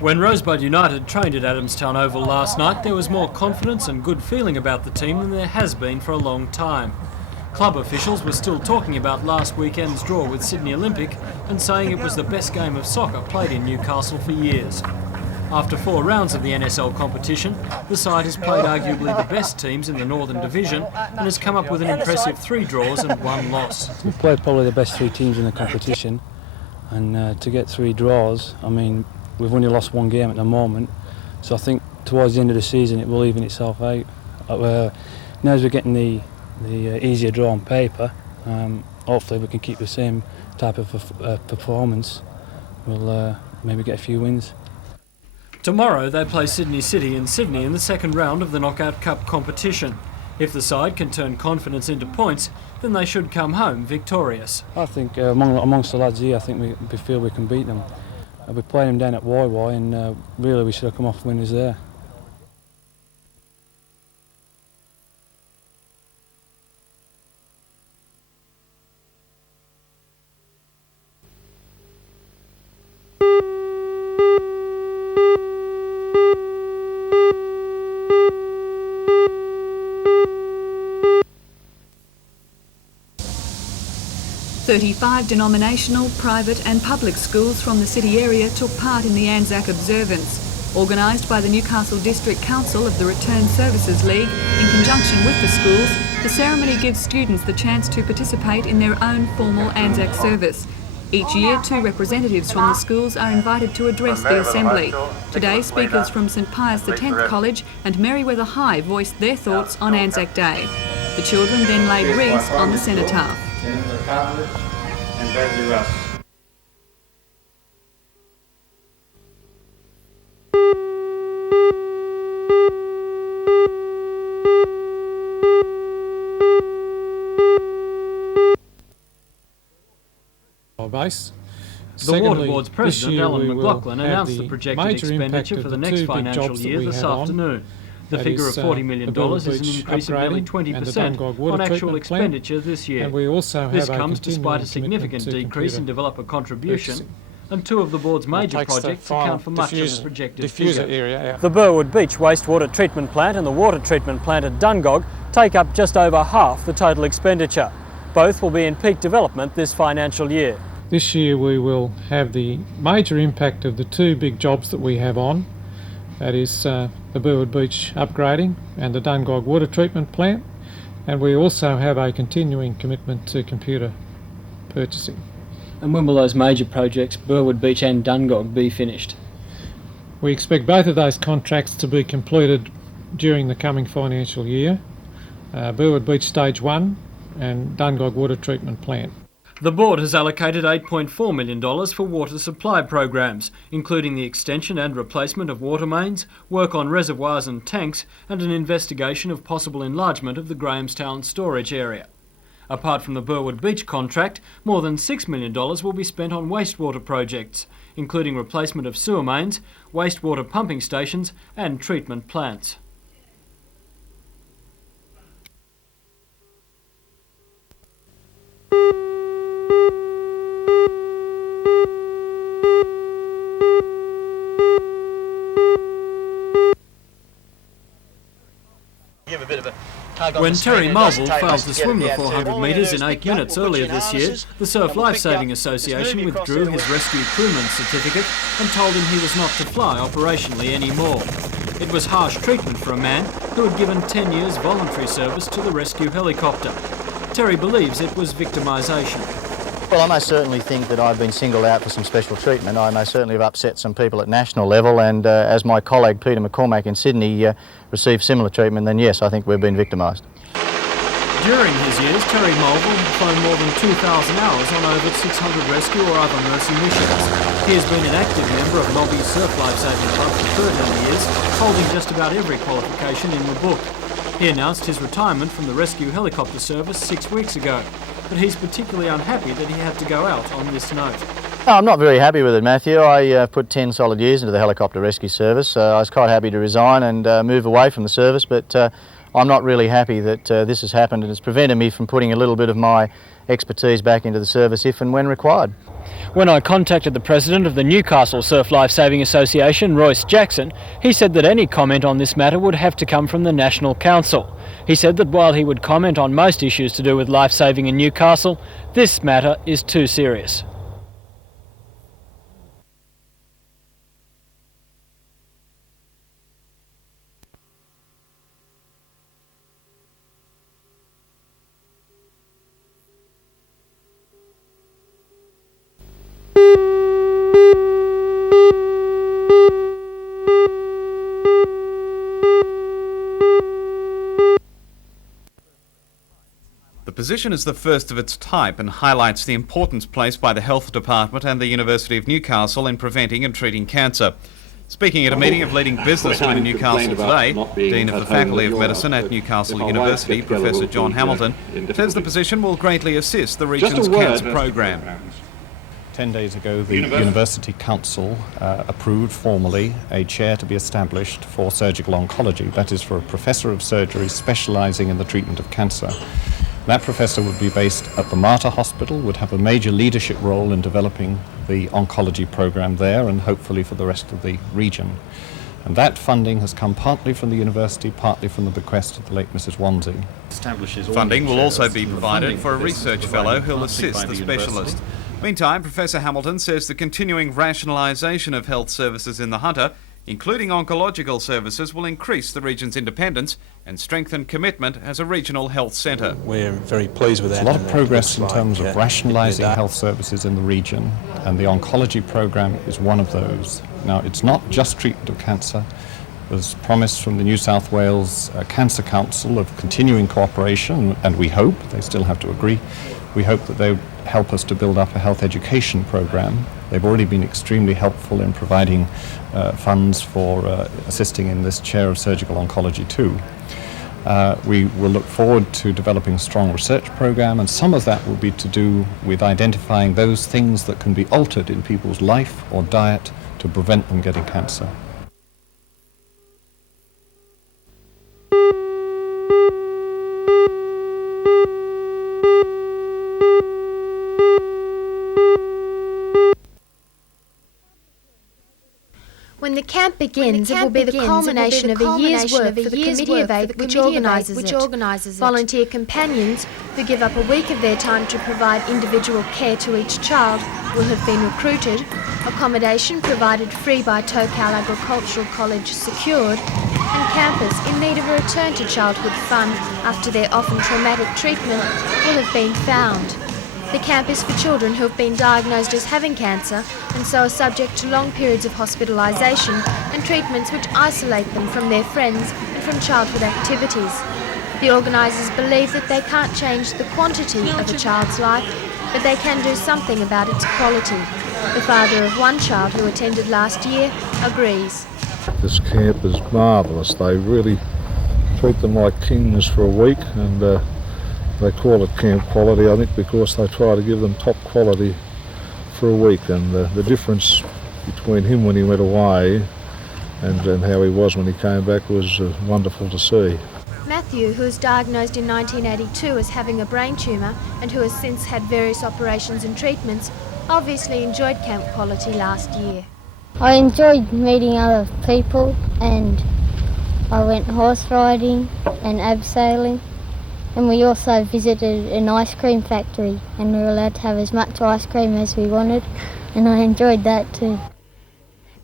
When Rosebud United trained at Adamstown Oval last night, there was more confidence and good feeling about the team than there has been for a long time. Club officials were still talking about last weekend's draw with Sydney Olympic and saying it was the best game of soccer played in Newcastle for years. After 4 rounds of the NSL competition, the side has played arguably the best teams in the Northern Division and has come up with an impressive 3 draws and 1 loss. We've played probably the best 3 teams in the competition, and to get 3 draws, I mean, we've only lost 1 game at the moment, so I think towards the end of the season it will even itself out. Now as we're getting the easier draw on paper, hopefully we can keep the same type of performance. We'll maybe get a few wins. Tomorrow they play Sydney City in Sydney in the second round of the Knockout Cup competition. If the side can turn confidence into points, then they should come home victorious. I think amongst the lads here, I think we feel we can beat them. We're playing them down at Wai and really we should have come off winners there. "35 denominational, private and public schools from the city area took part in the Anzac observance. Organised by the Newcastle District Council of the Return Services League in conjunction with the schools, the ceremony gives students the chance to participate in their own formal Anzac service. Each year, 2 representatives from the schools are invited to address the Assembly. Today, speakers from St Pius X College and Merewether High voiced their thoughts on Anzac Day. The children then laid wreaths on the cenotaph. Senator Cartledge and Bradley Russ. Base. The Water Board's President, Alan McLaughlin, announced the projected expenditure for the next financial year this afternoon. The figure of $40 million is an increase of nearly 20% on actual expenditure this year. This comes despite a significant decrease in developer contribution, and 2 of the board's major projects account for much of the projected figure. The Burwood Beach wastewater treatment plant and the water treatment plant at Dungog take up just over half the total expenditure. Both will be in peak development this financial year. This year we will have the major impact of the 2 big jobs that we have on. That is the Burwood Beach upgrading and the Dungog water treatment plant, and we also have a continuing commitment to computer purchasing. And when will those major projects, Burwood Beach and Dungog, be finished? We expect both of those contracts to be completed during the coming financial year. Burwood Beach Stage 1 and Dungog water treatment plant. The board has allocated $8.4 million for water supply programs, including the extension and replacement of water mains, work on reservoirs and tanks, and an investigation of possible enlargement of the Grahamstown storage area. Apart from the Burwood Beach contract, more than $6 million will be spent on wastewater projects, including replacement of sewer mains, wastewater pumping stations and treatment plants. When Terry Mulville failed to swim the 400 metres in 8 minutes earlier this year, the Surf Lifesaving Association withdrew his rescue crewman certificate and told him he was not to fly operationally anymore. It was harsh treatment for a man who had given 10 years voluntary service to the rescue helicopter. Terry believes it was victimisation. Well, I most certainly think that I've been singled out for some special treatment. I most certainly have upset some people at national level, and as my colleague Peter McCormack in Sydney received similar treatment, then yes, I think we've been victimised. During his years, Terry Mulville had flown more than 2,000 hours on over 600 rescue or other mercy missions. He has been an active member of Nobby's Surf Lifesaving Club for 13 years, holding just about every qualification in the book. He announced his retirement from the rescue helicopter service 6 weeks ago, but he's particularly unhappy that he had to go out on this note. No, I'm not very happy with it, Matthew. I put 10 solid years into the helicopter rescue service. I was quite happy to resign and move away from the service, but I'm not really happy that this has happened, and it's prevented me from putting a little bit of my expertise back into the service if and when required. When I contacted the president of the Newcastle Surf Lifesaving Association, Royce Jackson, he said that any comment on this matter would have to come from the National Council. He said that while he would comment on most issues to do with lifesaving in Newcastle, this matter is too serious. The position is the first of its type and highlights the importance placed by the Health Department and the University of Newcastle in preventing and treating cancer. Speaking at a meeting of leading businessmen in Newcastle today, Dean of the Faculty of Medicine at Newcastle University, Professor John Hamilton, says the position will greatly assist the region's cancer program. 10 days ago, the University Council approved formally a chair to be established for surgical oncology. That is, for a professor of surgery specialising in the treatment of cancer. That professor would be based at the Mater Hospital, would have a major leadership role in developing the oncology program there and hopefully for the rest of the region. And that funding has come partly from the university, partly from the bequest of the late Mrs. Wanzi. Funding will also be provided for a research fellow who'll assist the specialist. Meantime, Professor Hamilton says the continuing rationalisation of health services in the Hunter, including oncological services, will increase the region's independence and strengthen commitment as a regional health centre. We're very pleased with that. There's a lot of progress in terms of rationalising health services in the region, and the oncology program is one of those. Now, it's not just treatment of cancer. There's promise from the New South Wales Cancer Council of continuing cooperation, and we hope, they still have to agree, we hope that they would help us to build up a health education program. They've already been extremely helpful in providing funds for assisting in this chair of surgical oncology too. We will look forward to developing a strong research program, and some of that will be to do with identifying those things that can be altered in people's life or diet to prevent them getting cancer. When the camp begins, it will be the culmination of a year's work for the Committee of 8 which organises it. Volunteer companions who give up a week of their time to provide individual care to each child will have been recruited, accommodation provided free by Tocal Agricultural College secured, and campers in need of a return to childhood fun after their often traumatic treatment will have been found. The camp is for children who have been diagnosed as having cancer and so are subject to long periods of hospitalisation and treatments which isolate them from their friends and from childhood activities. The organisers believe that they can't change the quantity of a child's life, but they can do something about its quality. The father of one child who attended last year agrees. This camp is marvellous. They really treat them like kings for a week, and they call it camp quality, I think, because they try to give them top quality for a week. And the difference between him when he went away and how he was when he came back was wonderful to see. Matthew, who was diagnosed in 1982 as having a brain tumour and who has since had various operations and treatments, obviously enjoyed camp quality last year. I enjoyed meeting other people, and I went horse riding and abseiling. And we also visited an ice cream factory, and we were allowed to have as much ice cream as we wanted, and I enjoyed that too.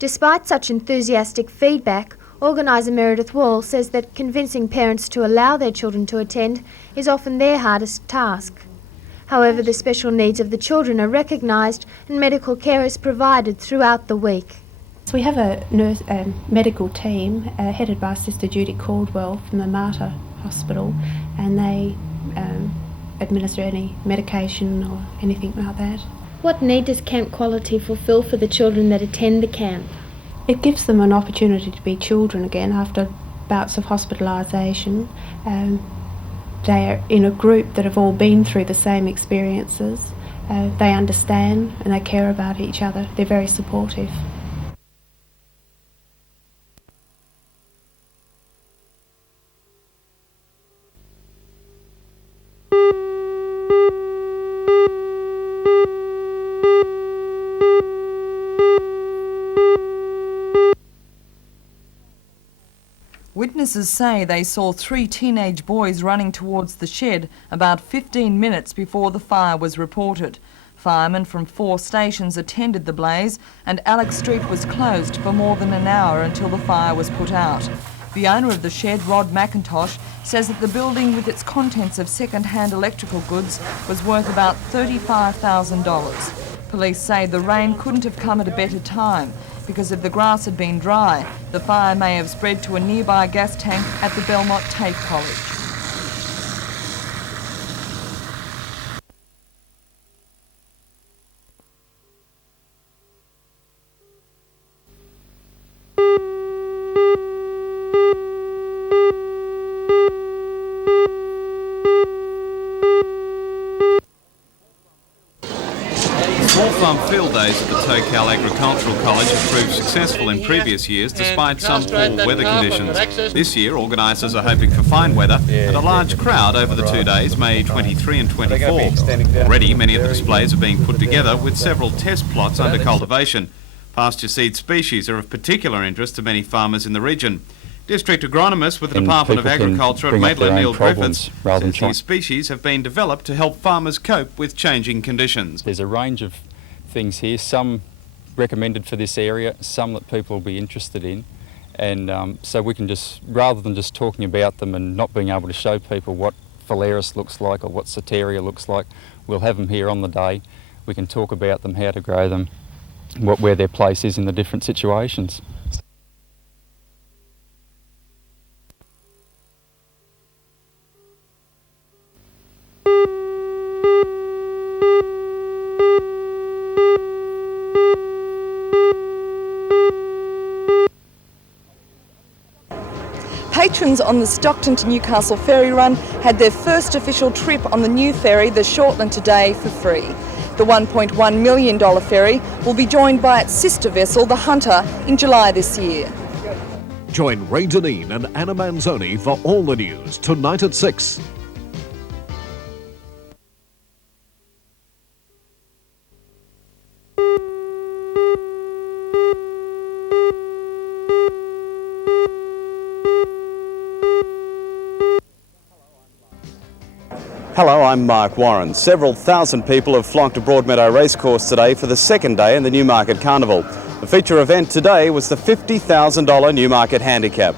Despite such enthusiastic feedback, organiser Meredith Wall says that convincing parents to allow their children to attend is often their hardest task. However, the special needs of the children are recognised and medical care is provided throughout the week. So we have a medical team headed by Sister Judy Caldwell from the Mater Hospital, and they administer any medication or anything like that. What need does camp quality fulfil for the children that attend the camp? It gives them an opportunity to be children again after bouts of hospitalisation. They are in a group that have all been through the same experiences. They understand and they care about each other. They're very supportive. Witnesses say they saw 3 teenage boys running towards the shed about 15 minutes before the fire was reported. Firemen from 4 stations attended the blaze and Alex Street was closed for more than an hour until the fire was put out. The owner of the shed, Rod McIntosh, says that the building with its contents of second-hand electrical goods was worth about $35,000. Police say the rain couldn't have come at a better time because if the grass had been dry, the fire may have spread to a nearby gas tank at the Belmont TAFE College. Small farm field days at the Tocal Agricultural College have proved successful in previous years despite some poor weather conditions. This year, organisers are hoping for fine weather and a large crowd over the 2 days, May 23 and 24. Already, many of the displays are being put together with several test plots under cultivation. Pasture seed species are of particular interest to many farmers in the region. District agronomist with the Department of Agriculture at Maitland, Neil Griffiths, says these species have been developed to help farmers cope with changing conditions. There's a range of things here, some recommended for this area, some that people will be interested in, and so we can just, rather than just talking about them and not being able to show people what phalaris looks like or what soteria looks like, we'll have them here on the day. We can talk about them, how to grow them, where their place is in the different situations. Patrons on the Stockton to Newcastle ferry run had their first official trip on the new ferry, the Shortland, today for free. The $1.1 million ferry will be joined by its sister vessel, the Hunter, in July this year. Join Ray Deneen and Anna Manzoni for all the news tonight at 6. Hello, I'm Mark Warren. Several thousand people have flocked to Broadmeadow Racecourse today for the second day in the Newmarket Carnival. The feature event today was the $50,000 Newmarket Handicap.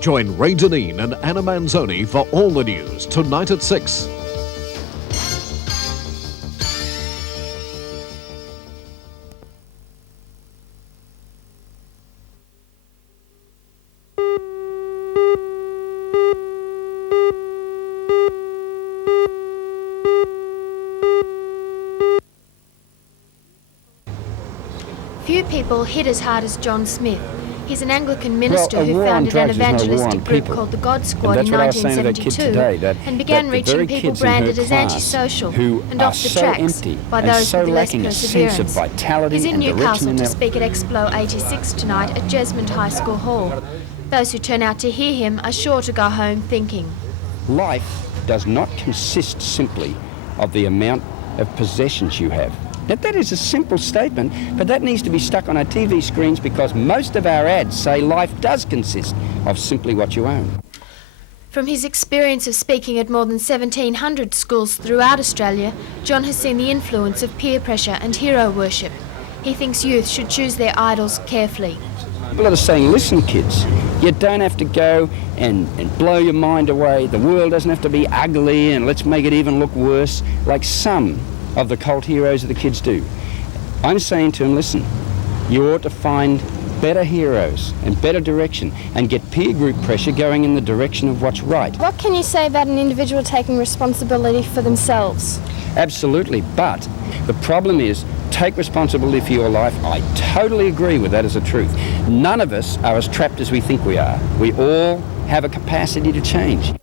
Join Ray Deneen and Anna Manzoni for all the news tonight at 6. Few people hit as hard as John Smith. He's an Anglican minister who founded an evangelistic group called the God Squad in 1972 and began reaching people branded as antisocial and off the tracks by those with less perseverance. He's in Newcastle to speak at Explo 86 tonight at Jesmond High School Hall. Those who turn out to hear him are sure to go home thinking. Life does not consist simply of the amount of possessions you have. Now, that is a simple statement, but that needs to be stuck on our TV screens because most of our ads say life does consist of simply what you own. From his experience of speaking at more than 1,700 schools throughout Australia, John has seen the influence of peer pressure and hero worship. He thinks youth should choose their idols carefully. People are saying, listen kids, you don't have to go and blow your mind away. The world doesn't have to be ugly and let's make it even look worse, like some of the cult heroes of the kids do. I'm saying to them, listen, you ought to find better heroes and better direction and get peer group pressure going in the direction of what's right. What can you say about an individual taking responsibility for themselves? Absolutely, but the problem is, take responsibility for your life. I totally agree with that as a truth. None of us are as trapped as we think we are. We all have a capacity to change.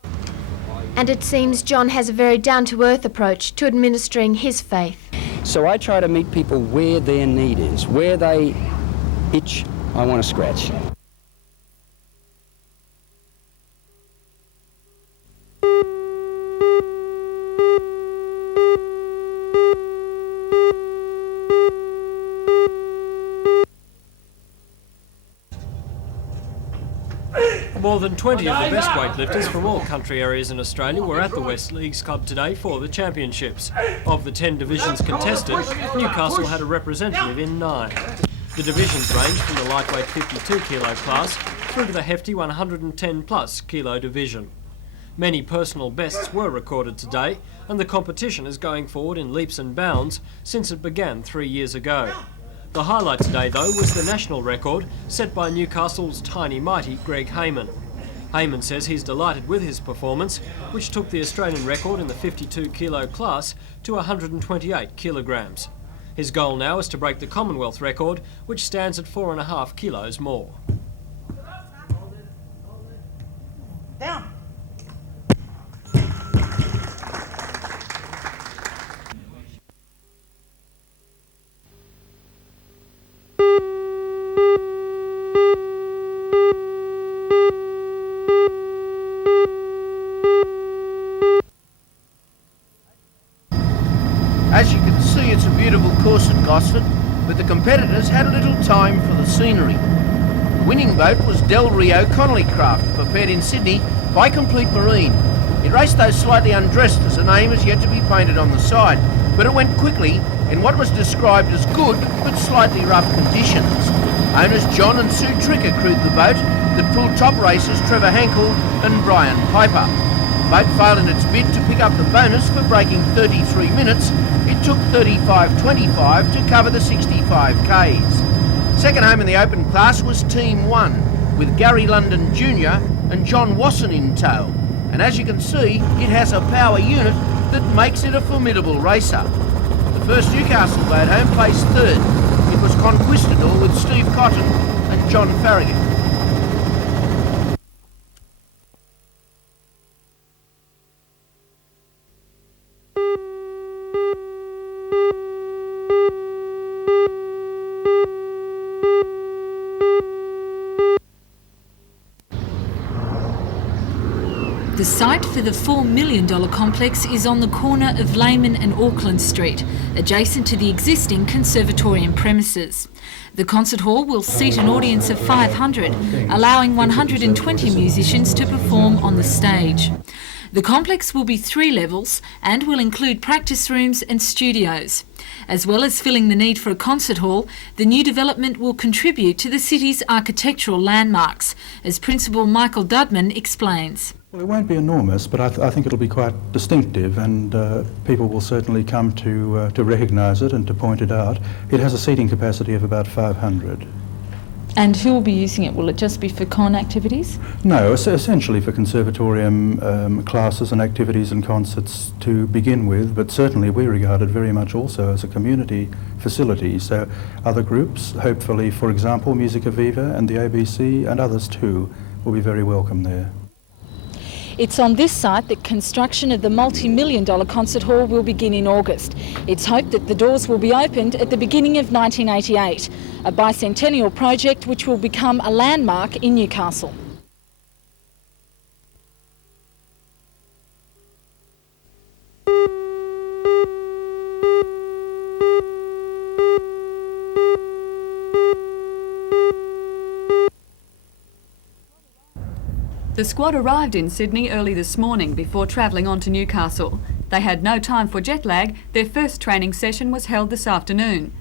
And it seems John has a very down-to-earth approach to administering his faith. So I try to meet people where their need is, where they itch, I want to scratch. More than 20 of the best weightlifters from all country areas in Australia were at the West Leagues Club today for the championships. Of the 10 divisions contested, Newcastle had a representative in 9. The divisions range from the lightweight 52 kilo class through to the hefty 110 plus kilo division. Many personal bests were recorded today, and the competition is going forward in leaps and bounds since it began 3 years ago. The highlight today, though, was the national record set by Newcastle's tiny mighty Greg Hayman. Hayman says he's delighted with his performance, which took the Australian record in the 52 kilo class to 128 kilograms. His goal now is to break the Commonwealth record, which stands at 4.5 kilos more. Down. As you can see, it's a beautiful course at Gosford, but the competitors had a little time for the scenery. The winning boat was Del Rio Connolly craft, prepared in Sydney by Complete Marine. It raced though slightly undressed, as a name is yet to be painted on the side, but it went quickly in what was described as good but slightly rough conditions. Owners John and Sue Tricker crewed the boat that pulled top racers Trevor Hankel and Brian Piper. The boat failed in its bid to pick up the bonus for breaking 33 minutes. It took 35.25 to cover the 65 Ks. Second home in the open class was Team 1, with Gary London Jr. and John Wasson in tow. And as you can see, it has a power unit that makes it a formidable racer. The first Newcastle boat home placed third. It was Conquistador with Steve Cotton and John Farragut. The site for the $4 million complex is on the corner of Lehman and Auckland Street, adjacent to the existing conservatorium premises. The concert hall will seat an audience of 500, allowing 120 musicians to perform on the stage. The complex will be 3 levels and will include practice rooms and studios. As well as filling the need for a concert hall, the new development will contribute to the city's architectural landmarks, as Principal Michael Dudman explains. Well, it won't be enormous, but I think it'll be quite distinctive, and people will certainly come to recognise it and to point it out. It has a seating capacity of about 500. And who will be using it? Will it just be for con activities? No, essentially for conservatorium classes and activities and concerts to begin with, but certainly we regard it very much also as a community facility. So other groups, hopefully, for example, Musica Viva and the ABC and others too, will be very welcome there. It's on this site that construction of the multi-million-dollar concert hall will begin in August. It's hoped that the doors will be opened at the beginning of 1988, a bicentennial project which will become a landmark in Newcastle. The squad arrived in Sydney early this morning before travelling on to Newcastle. They had no time for jet lag. Their first training session was held this afternoon.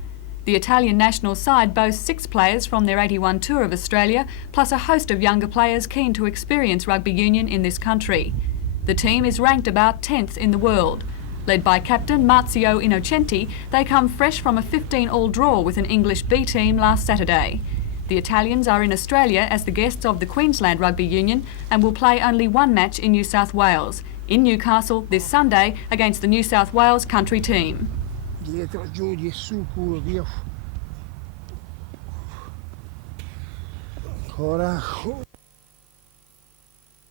The Italian national side boasts 6 players from their 81 tour of Australia, plus a host of younger players keen to experience rugby union in this country. The team is ranked about 10th in the world. Led by captain Marzio Innocenti, they come fresh from a 15-all draw with an English B team last Saturday. The Italians are in Australia as the guests of the Queensland Rugby Union and will play only one match in New South Wales, in Newcastle this Sunday against the New South Wales country team. Carajo.